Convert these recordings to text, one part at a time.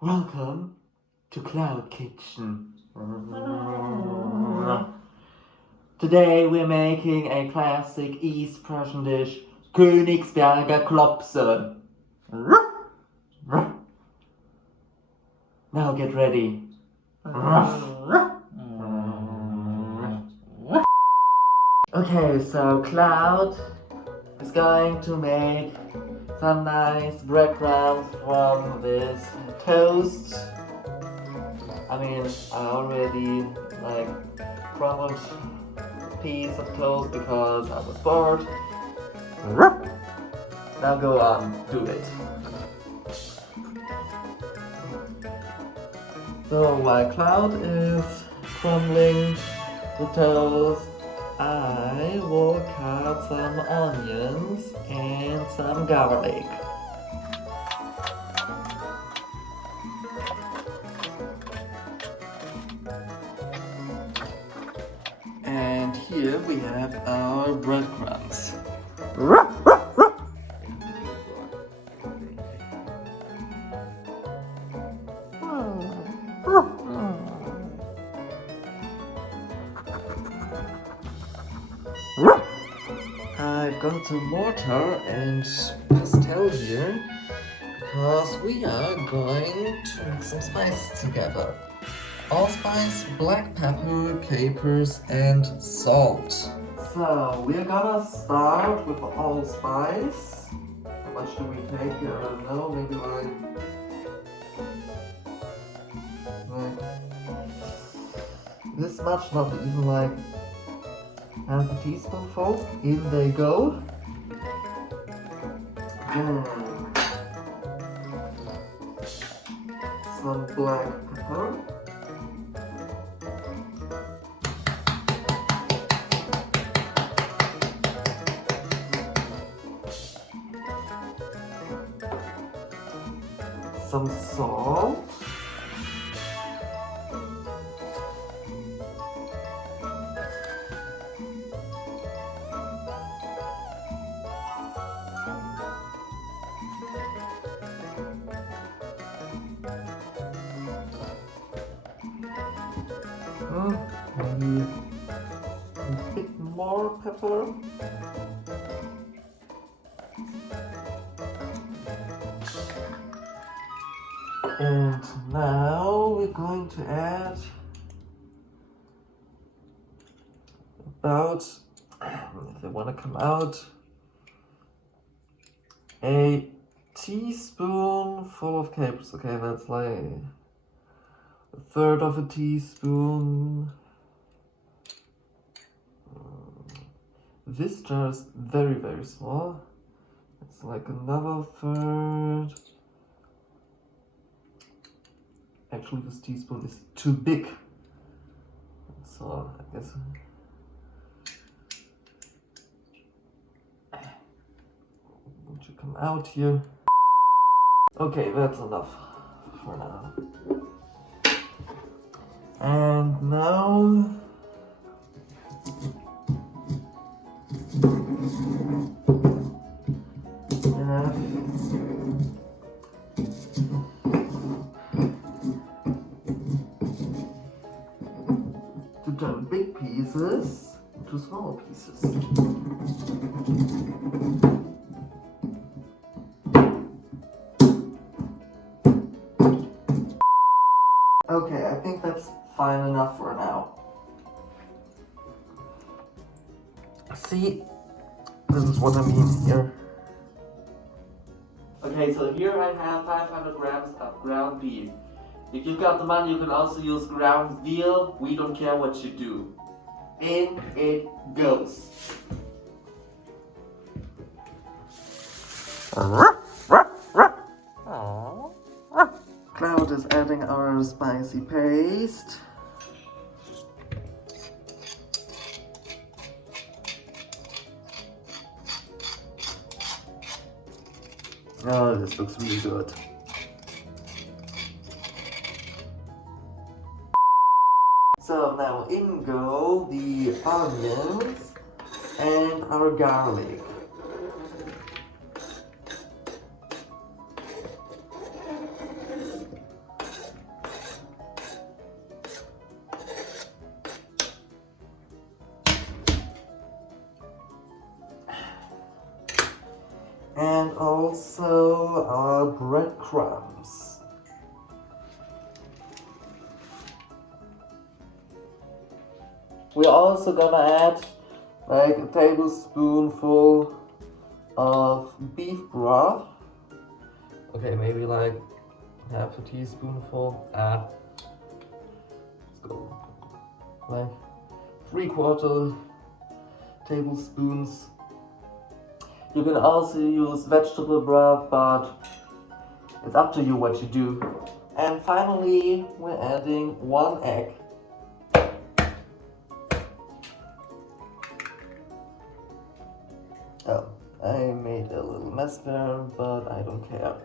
Welcome to Cloud Kitchen. Today we're making a classic East Prussian dish, Königsberger Klopse. Now get ready. Okay, so Cloud is going to make some nice breadcrumbs from this toast. I mean, I already crumbled a piece of toast because I was bored. Now go on, do it. So while Cloud is crumbling the toast, I will cut some onions and some garlic. And here we have our breadcrumbs. I've got a mortar and pestle here because we are going to mix some spices together. Allspice, black pepper, capers, and salt. So we're gonna start with allspice. How much do we take here? I don't know, maybe like this much, not even like half a teaspoonful. In they go. Some black pepper. Some salt. Maybe a bit more pepper. And now we're going to add about, if they want to come out, a teaspoonful of capers. Okay, that's like a third of a teaspoon. This jar is very, very small. It's like another third. Actually, this teaspoon is too big. So, I guess. Would you come out here? Okay, that's enough for now. And now to turn big pieces into small pieces. Okay, I think that's fine enough for now. See, this is what I mean here. Okay, so here I have 500 grams of ground beef. If you've got the money, you can also use ground veal. We don't care what you do. In it goes. Cloud is adding our spicy paste. Oh, this looks really good. So now in go the onions and our garlic. and also our breadcrumbs. We're also gonna add like a tablespoonful of beef broth. Okay, maybe like half a teaspoonful. Let's go. Like 3/4 tablespoons. You can also use vegetable broth, but it's up to you what you do. And finally, we're adding 1 egg. Oh, I made a little mess there, but I don't care.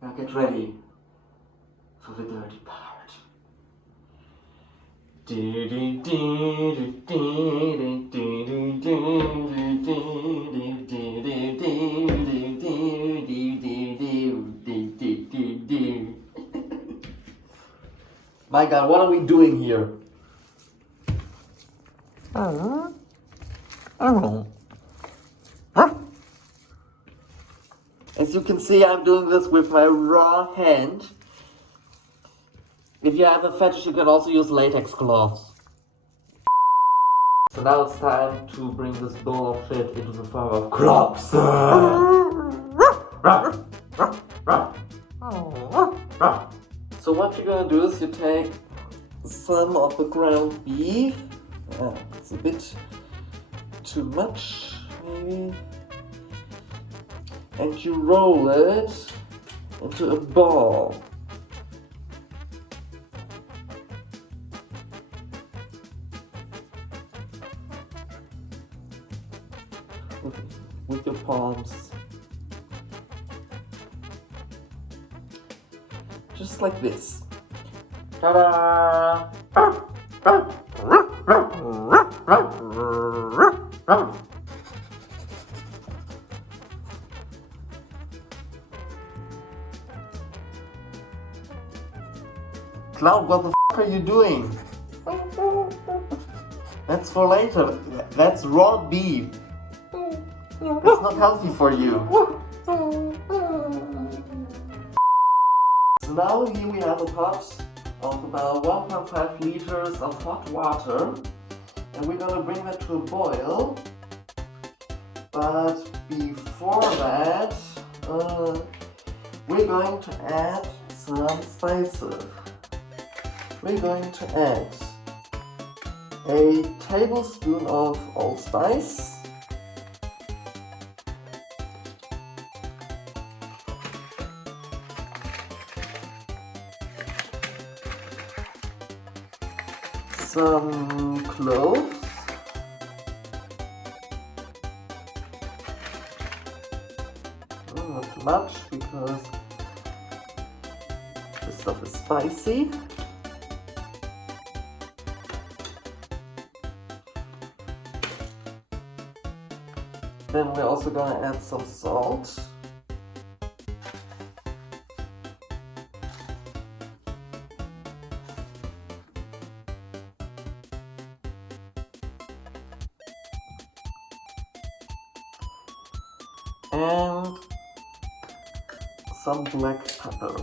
Now get ready for the dirty part. My God, what are we doing here? As you can see, I'm doing this with my raw hand. If you have a fetish, you can also use latex gloves. So now it's time to bring this bowl of shit into the form of Klopse. So what you're gonna do is you take some of the ground beef. It's a bit too much, maybe. And you roll it into a ball. With your palms. Just like this. Ta-da! Cloud, what the f*** are you doing? That's for later. That's raw beef. It's not healthy for you. So now here we have a pot of about 1.5 liters of hot water, and we're gonna bring that to a boil. But before that, we're going to add some spices. We're going to add a tablespoon of allspice, some cloves, not too much because this stuff is spicy. Then we're also gonna add some salt. And some black pepper.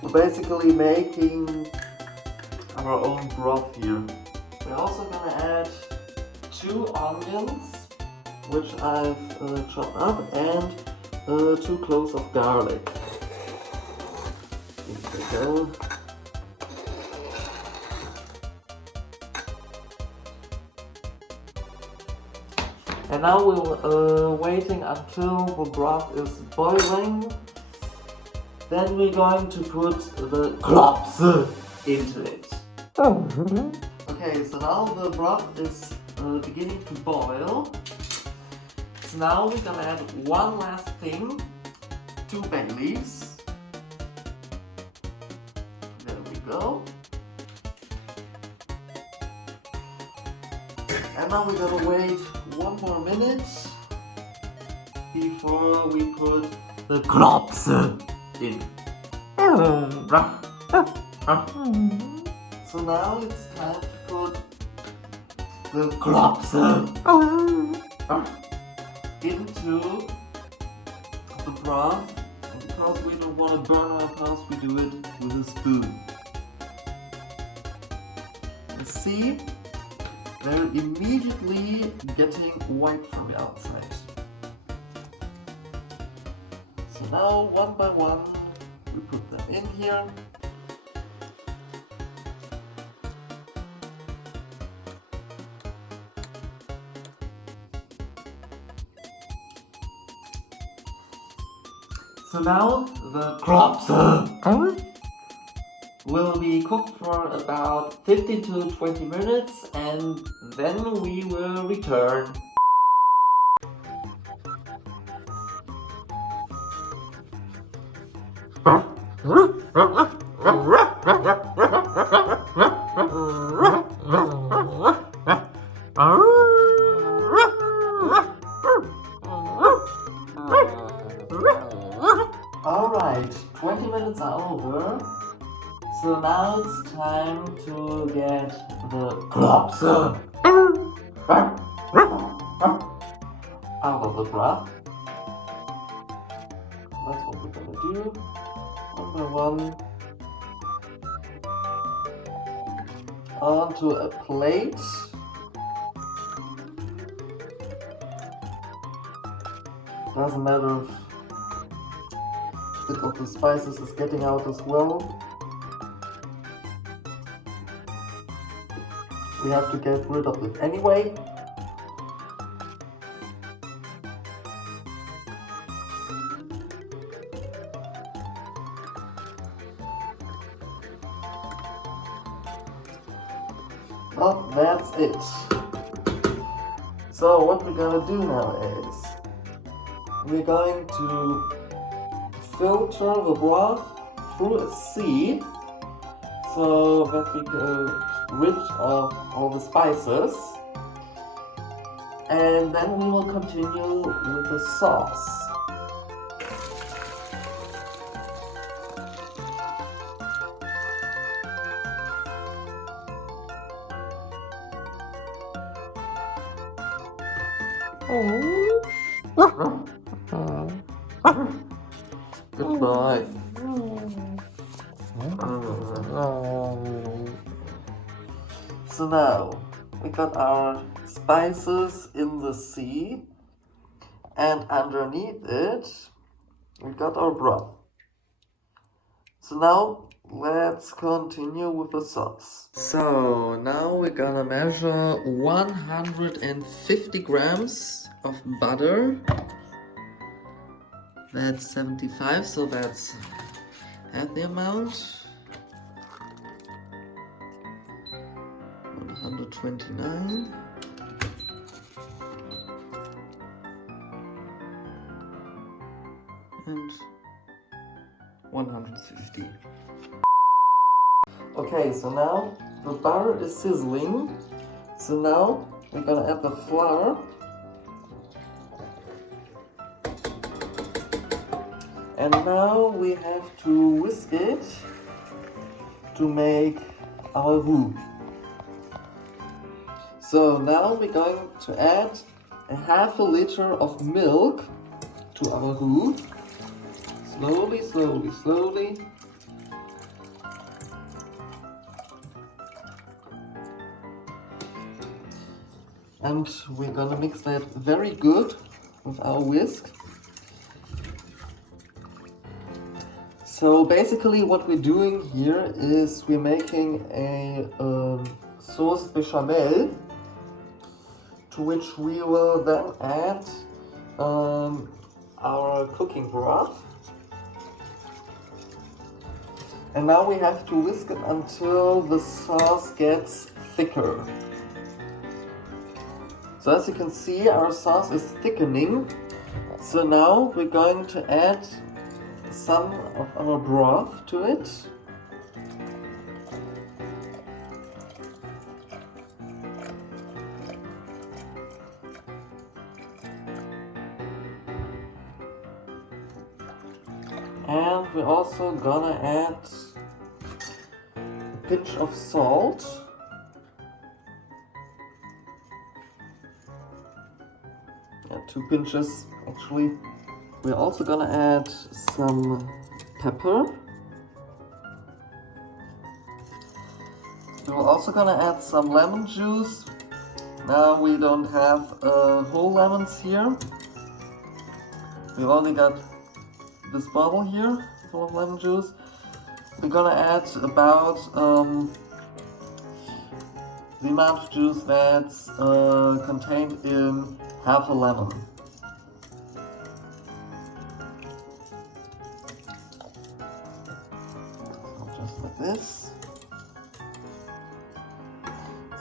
We're basically making our own broth here. We're also gonna add 2 onions, which I've chopped up, and 2 cloves of garlic. Here we go. And now we're waiting until the broth is boiling. Then we're going to put the Klopse into it. Okay, so now the broth is beginning to boil. So now we're gonna add one last thing, 2 bay leaves. There we go. And now we're gonna wait 1 more minute before we put the Klopse in. So now it's time to put the Klopse into the broth. And because we don't want to burn our paws, we do it with a spoon. You see, they're immediately getting white from the outside. So now, one by one, we put them in here. So now the Klopse will be cooked for about 15 to 20 minutes and then we will return. Alright, 20 minutes are over, so now it's time to get the Klopse out of the broth. That's what we're gonna do, one by one, onto a plate. Doesn't matter if a bit of the spices is getting out as well. We have to get rid of it anyway. Well, that's it. So what we're gonna do now is we're going to filter the broth through a sieve so that we get rid of all the spices, and then we will continue with the sauce. Goodbye. So now we got our spices in the sea, and underneath it we got our broth. So now let's continue with the sauce. So now we're gonna measure 150 grams of butter. That's 75, so that's half the amount. 129. And 150. Okay, so now the butter is sizzling. So now we're gonna add the flour. And now we have to whisk it to make our roux. So now we're going to add a half a liter of milk to our roux. Slowly, slowly, slowly. And we're gonna mix that very good with our whisk. So basically what we're doing here is we're making a sauce bechamel, to which we will then add our cooking broth. And now we have to whisk it until the sauce gets thicker. So as you can see, our sauce is thickening. So now we're going to add some of our broth to it. we're also gonna add a pinch of salt. Yeah, 2 pinches actually. We're also gonna add some pepper. We're also gonna add some lemon juice. Now we don't have whole lemons here. We only got this bottle here full of lemon juice. We're gonna add about the amount of juice that's contained in half a lemon. So just like this.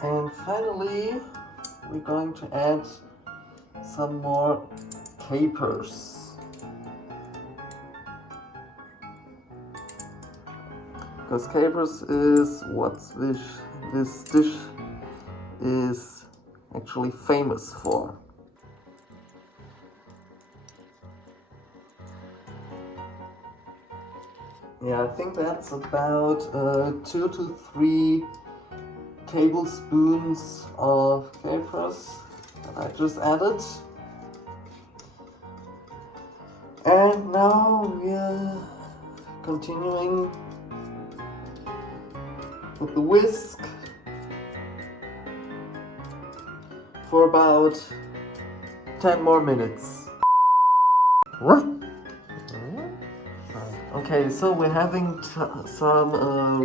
And finally, we're going to add some more capers. Because capers is what this dish is actually famous for. Yeah, I think that's about 2 to 3 tablespoons of capers that I just added. And now we're continuing with the whisk for about 10 more minutes. Okay, so we're having some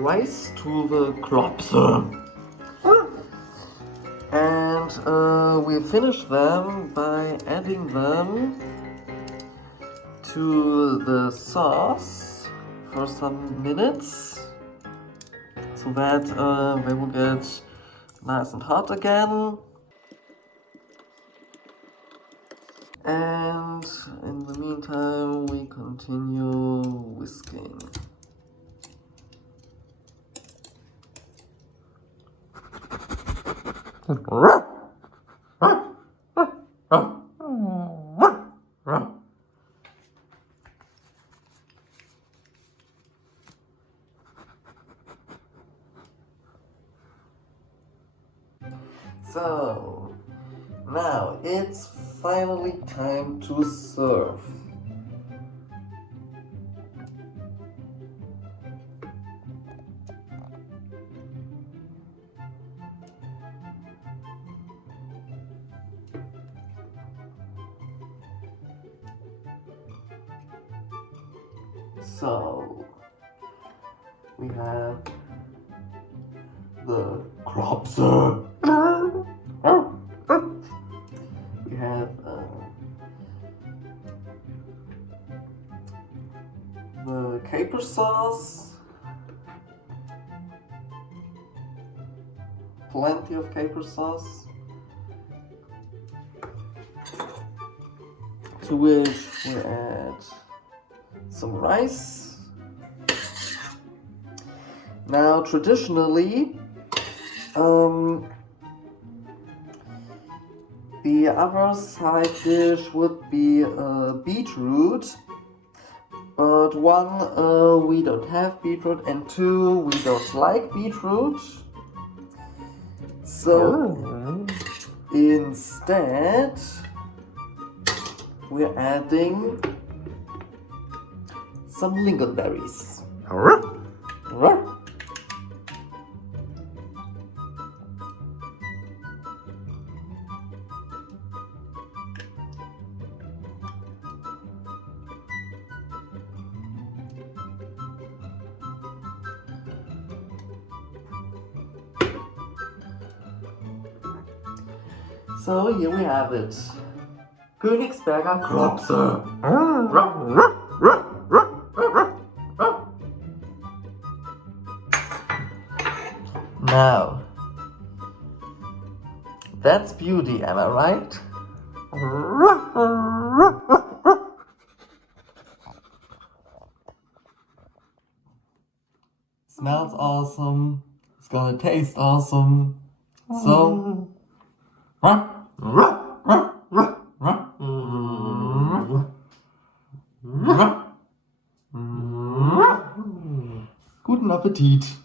rice to the Klopse. And we finish them by adding them to the sauce for some minutes, so that they will get nice and hot again. And in the meantime, we continue whisking. So, now it's finally time to serve. So, we have the Klopse. We have the caper sauce, plenty of caper sauce, to which we add some rice. Now, traditionally, the other side dish would be beetroot, but 1, we don't have beetroot, and 2, we don't like beetroot. So instead, we're adding some lingonberries. So here we have it. Königsberger Klopse. Now, that's beauty, am I right? Smells awesome. It's gonna taste awesome. So, Appetit!